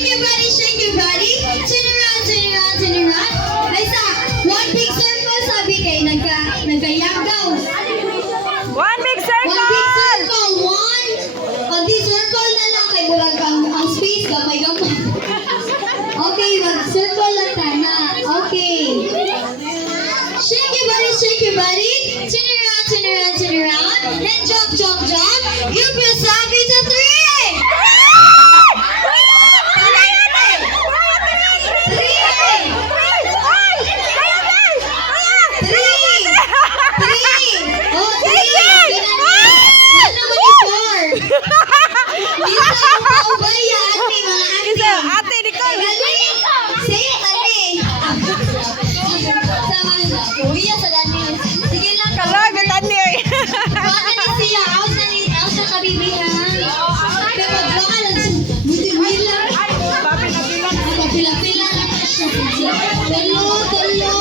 shake your body, shake your body. Turn around, turn around, turn around. Ay sa, one big circle, sabi kay nagkayagaw. One big One big circle! circle, one. Pag di circle na lang, kay bulag ang space, gamay-gamay. Okay, mag-circle lang tayo. Okay. Shake your body, shake your body. Turn around, turn around, turn around. Then jump, jump, jump. Give yourself into three. Ate Nicole! Kalagot, Ate! Hello.